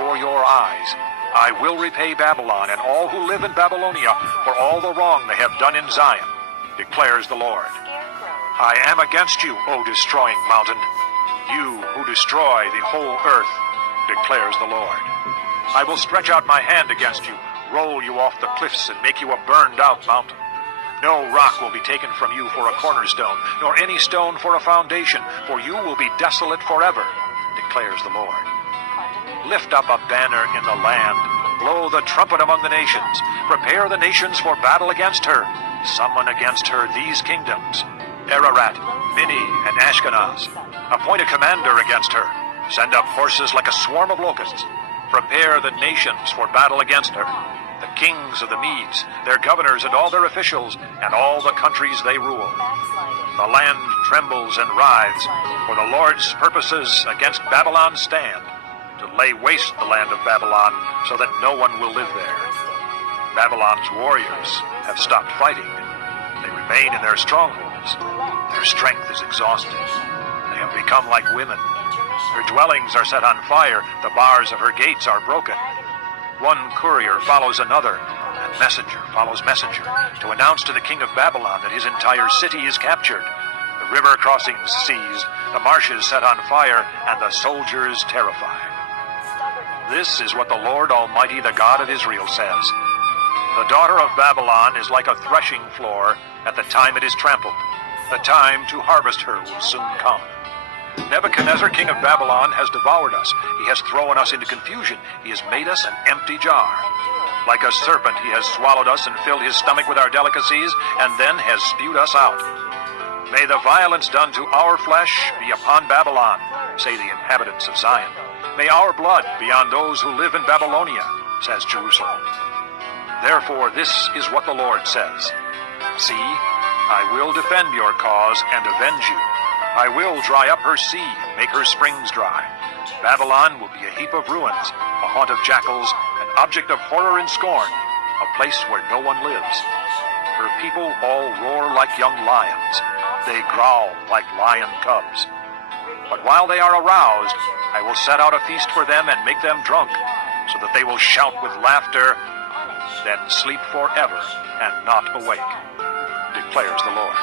before your eyes. I will repay Babylon and all who live in Babylonia for all the wrong they have done in Zion, declares the Lord. I am against you, O destroying mountain, you who destroy the whole earth, declares the Lord. I will stretch out my hand against you, roll you off the cliffs, and make you a burned-out mountain. No rock will be taken from you for a cornerstone, nor any stone for a foundation, for you will be desolate forever, declares the Lord. Lift up a banner in the land, blow the trumpet among the nations, prepare the nations for battle against her, summon against her these kingdoms, Ararat, Minni, and Ashkenaz. Appoint a commander against her, send up horses like a swarm of locusts, prepare the nations for battle against her, the kings of the Medes, their governors and all their officials, and all the countries they rule. The land trembles and writhes, for the Lord's purposes against Babylon stand, to lay waste the land of Babylon, so that no one will live there. Babylon's warriors have stopped fighting. They remain in their strongholds. Their strength is exhausted. They have become like women. Her dwellings are set on fire. The bars of her gates are broken. One courier follows another, and messenger follows messenger, to announce to the king of Babylon that his entire city is captured, the river crossings seized, the marshes set on fire, and the soldiers terrified. This is what the Lord Almighty, the God of Israel, says. The daughter of Babylon is like a threshing floor at the time it is trampled. The time to harvest her will soon come. Nebuchadnezzar, king of Babylon, has devoured us. He has thrown us into confusion. He has made us an empty jar. Like a serpent, he has swallowed us and filled his stomach with our delicacies, and then has spewed us out. May the violence done to our flesh be upon Babylon, say the inhabitants of Zion. May our blood be on those who live in Babylonia, says Jerusalem. Therefore, this is what the Lord says. See, I will defend your cause and avenge you. I will dry up her sea and make her springs dry. Babylon will be a heap of ruins, a haunt of jackals, an object of horror and scorn, a place where no one lives. Her people all roar like young lions. They growl like lion cubs. But while they are aroused, I will set out a feast for them and make them drunk, so that they will shout with laughter, then sleep forever and not awake, declares the Lord.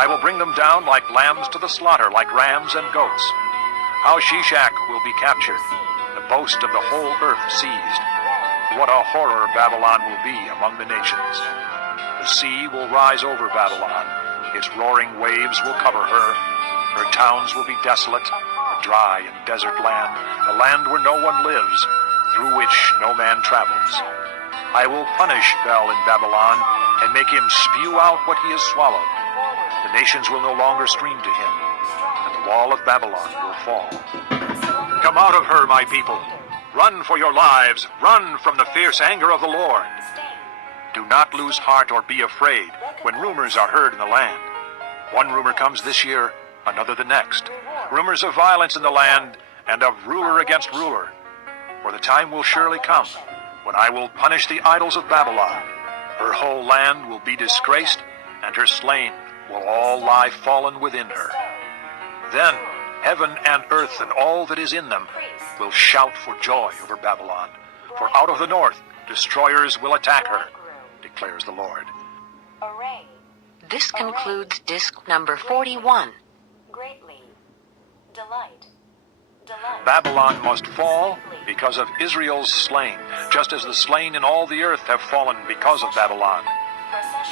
I will bring them down like lambs to the slaughter, like rams and goats. How Shishak will be captured, the boast of the whole earth seized. What a horror Babylon will be among the nations. The sea will rise over Babylon. Its roaring waves will cover her. Her towns will be desolate, a dry and desert land, a land where no one lives, through which no man travels. I will punish Bel in Babylon and make him spew out what he has swallowed. The nations will no longer stream to him, and the wall of Babylon will fall. Come out of her, my people. Run for your lives. Run from the fierce anger of the Lord. Do not lose heart or be afraid when rumors are heard in the land. One rumor comes this year, another the next. Rumors of violence in the land and of ruler against ruler. For the time will surely come when I will punish the idols of Babylon. Her whole land will be disgraced, and her slain will all lie fallen within her. Then heaven and earth and all that is in them will shout for joy over Babylon. For out of the north destroyers will attack her, declares the Lord. This concludes disc number 41. Greatly. Delight. Babylon must fall because of Israel's slain, just as the slain in all the earth have fallen because of Babylon.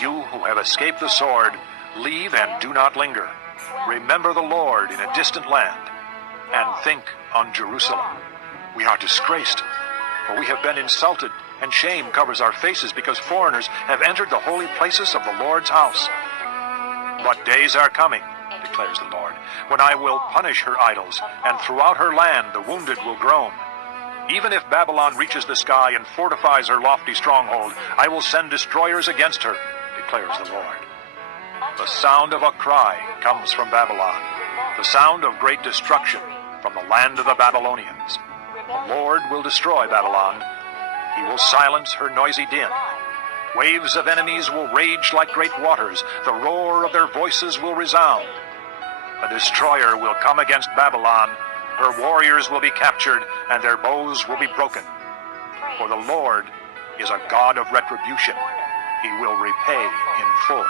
You who have escaped the sword, leave and do not linger. Remember the Lord in a distant land, and think on Jerusalem. We are disgraced, for we have been insulted, and shame covers our faces because foreigners have entered the holy places of the Lord's house. But days are coming, declares the Lord, when I will punish her idols, and throughout her land the wounded will groan. Even if Babylon reaches the sky and fortifies her lofty stronghold, I will send destroyers against her, declares the Lord. The sound of a cry comes from Babylon, the sound of great destruction from the land of the Babylonians. The Lord will destroy Babylon. He will silence her noisy din. Waves of enemies will rage like great waters. The roar of their voices will resound. A destroyer will come against Babylon, Her warriors will be captured, and their bows will be broken. For the Lord is a God of retribution. He will repay in full.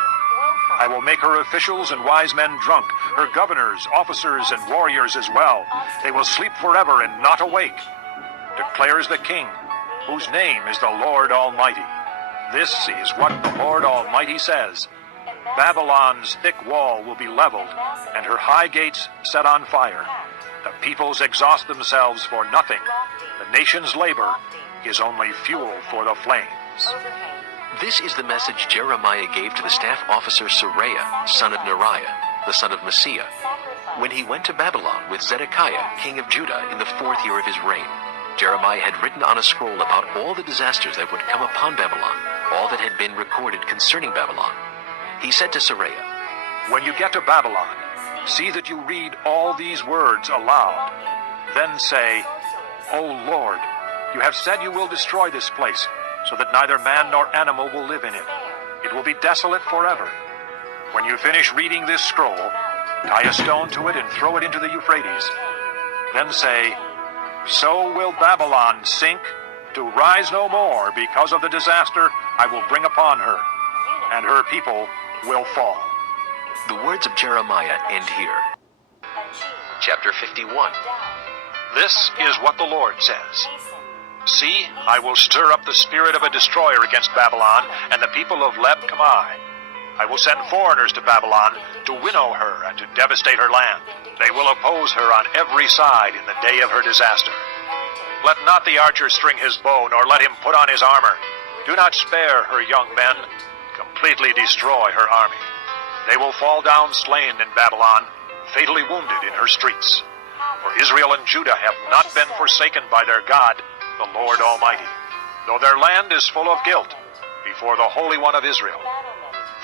I will make her officials and wise men drunk, her governors, officers, and warriors as well. They will sleep forever and not awake, declares the King, whose name is the Lord Almighty. This is what the Lord Almighty says. Babylon's thick wall will be leveled, and her high gates set on fire. The peoples exhaust themselves for nothing. The nation's labor is only fuel for the flames. This is the message Jeremiah gave to the staff officer Seraiah, son of Neriah, the son of Messiah, when he went to Babylon with Zedekiah, king of Judah, in the 4th year of his reign. Jeremiah had written on a scroll about all the disasters that would come upon Babylon, all that had been recorded concerning Babylon. He said to Seraiah, When you get to Babylon, see that you read all these words aloud. Then say, O Lord, you have said you will destroy this place, so that neither man nor animal will live in it. It will be desolate forever. When you finish reading this scroll, tie a stone to it and throw it into the Euphrates. Then say, So will Babylon sink, to rise no more because of the disaster I will bring upon her, and her people will fall. The words of Jeremiah end here. Chapter 51. This is what the Lord says. See, I will stir up the spirit of a destroyer against Babylon and the people of Leb-Kamai. I will send foreigners to Babylon to winnow her and to devastate her land. They will oppose her on every side in the day of her disaster. Let not the archer string his bow, nor let him put on his armor. Do not spare her young men. Completely destroy her army. They will fall down slain in Babylon, fatally wounded in her streets. For Israel and Judah have not been forsaken by their God, the Lord Almighty, though their land is full of guilt before the Holy One of Israel.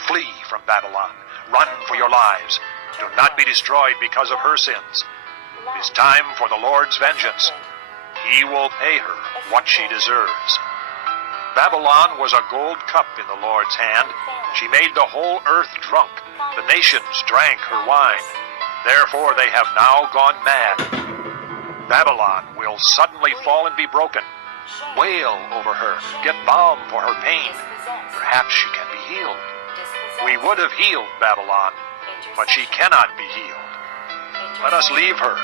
Flee from Babylon. Run for your lives. Do not be destroyed because of her sins. It is time for the Lord's vengeance. He will pay her what she deserves. Babylon was a gold cup in the Lord's hand. She made the whole earth drunk. The nations drank her wine. Therefore they have now gone mad. Babylon will suddenly fall and be broken. Wail over her. Get balm for her pain. Perhaps she can be healed. We would have healed Babylon, but she cannot be healed. Let us leave her,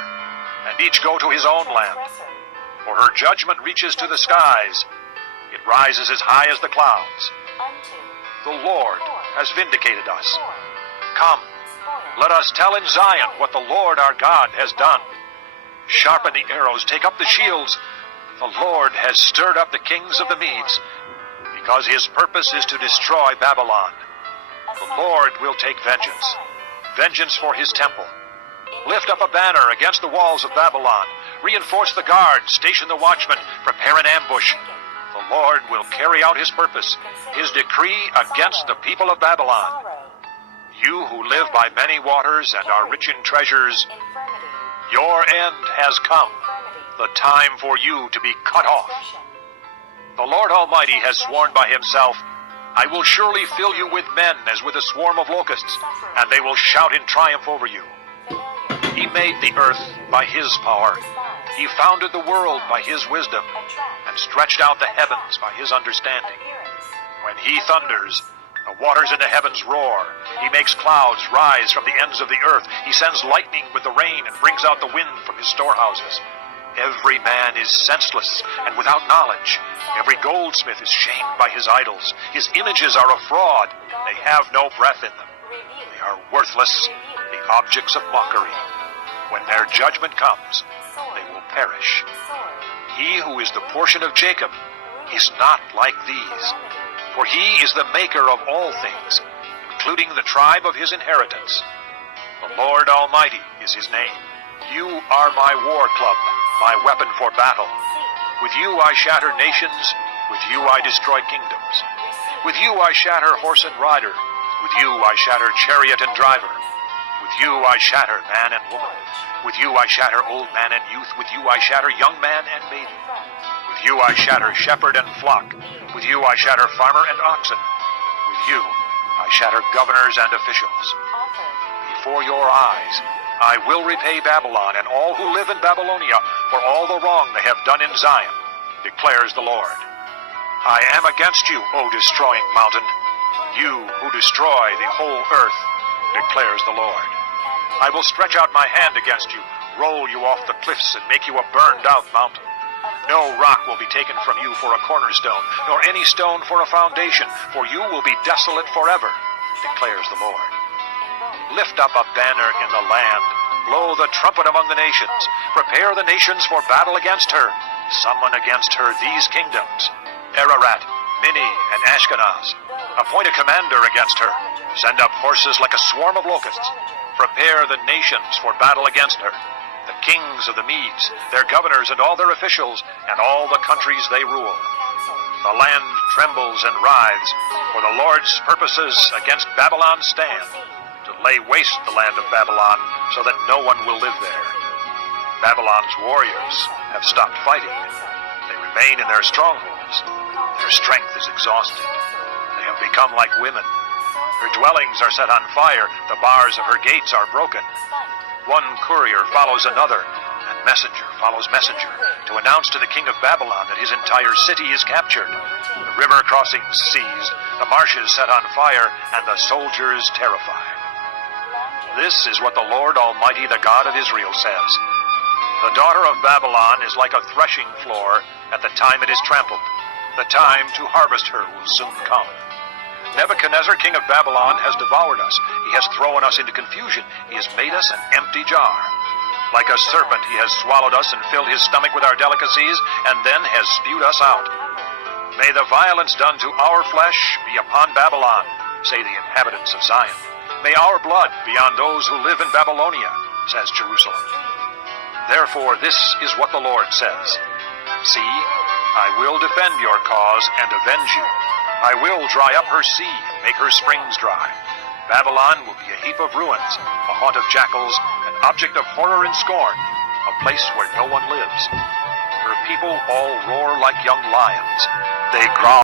and each go to his own land. For her judgment reaches to the skies. It rises as high as the clouds. The Lord has vindicated us. Come, let us tell in Zion what the Lord our God has done. Sharpen the arrows, take up the shields. The Lord has stirred up the kings of the Medes, because his purpose is to destroy Babylon. The Lord will take vengeance for his temple. Lift up a banner against the walls of Babylon. Reinforce the guards, station the watchmen, prepare an ambush. The Lord will carry out his purpose, his decree against the people of Babylon. You who live by many waters and are rich in treasures, your end has come, the time for you to be cut off. The Lord Almighty has sworn by himself, I will surely fill you with men as with a swarm of locusts, and they will shout in triumph over you. He made the earth by his power. He founded the world by his wisdom, and stretched out the heavens by his understanding. When he thunders, the waters in the heavens roar. He makes clouds rise from the ends of the earth. He sends lightning with the rain and brings out the wind from his storehouses. Every man is senseless and without knowledge. Every goldsmith is shamed by his idols. His images are a fraud. They have no breath in them. They are worthless, the objects of mockery. When their judgment comes, they will perish. He who is the portion of Jacob is not like these, for he is the maker of all things, including the tribe of his inheritance. The Lord Almighty is his name. You are my war club, my weapon for battle. With you I shatter nations, with you I destroy kingdoms. With you I shatter horse and rider, with you I shatter chariot and driver. With you I shatter man and woman. With you I shatter old man and youth. With you I shatter young man and maiden. With you I shatter shepherd and flock. With you I shatter farmer and oxen. With you I shatter governors and officials. Before your eyes I will repay Babylon and all who live in Babylonia for all the wrong they have done in Zion, declares the Lord. I am against you, O destroying mountain, you who destroy the whole earth, declares the Lord. I will stretch out my hand against you, roll you off the cliffs, and make you a burned-out mountain. No rock will be taken from you for a cornerstone, nor any stone for a foundation, for you will be desolate forever, declares the Lord. Lift up a banner in the land, blow the trumpet among the nations, prepare the nations for battle against her, summon against her these kingdoms, Ararat, Minni, and Ashkenaz. Appoint a commander against her, send up horses like a swarm of locusts, prepare the nations for battle against her, the kings of the Medes, their governors and all their officials, and all the countries they rule. The land trembles and writhes, for the Lord's purposes against Babylon stand, to lay waste the land of Babylon, so that no one will live there. Babylon's warriors have stopped fighting. They remain in their strongholds. Their strength is exhausted. They have become like women. Her dwellings are set on fire. The bars of her gates are broken. One courier follows another, and messenger follows messenger, to announce to the king of Babylon that his entire city is captured. The river crossings seized, the marshes set on fire, and the soldiers terrified. This is what the Lord Almighty, the God of Israel, says. The daughter of Babylon is like a threshing floor at the time it is trampled. The time to harvest her will soon come. Nebuchadnezzar, king of Babylon, has devoured us. He has thrown us into confusion. He has made us an empty jar. Like a serpent, he has swallowed us and filled his stomach with our delicacies, and then has spewed us out. May the violence done to our flesh be upon Babylon, say the inhabitants of Zion. May our blood be on those who live in Babylonia, says Jerusalem. Therefore, this is what the Lord says. See, I will defend your cause and avenge you. I will dry up her sea and make her springs dry. Babylon will be a heap of ruins, a haunt of jackals, an object of horror and scorn, a place where no one lives. Her people all roar like young lions. They growl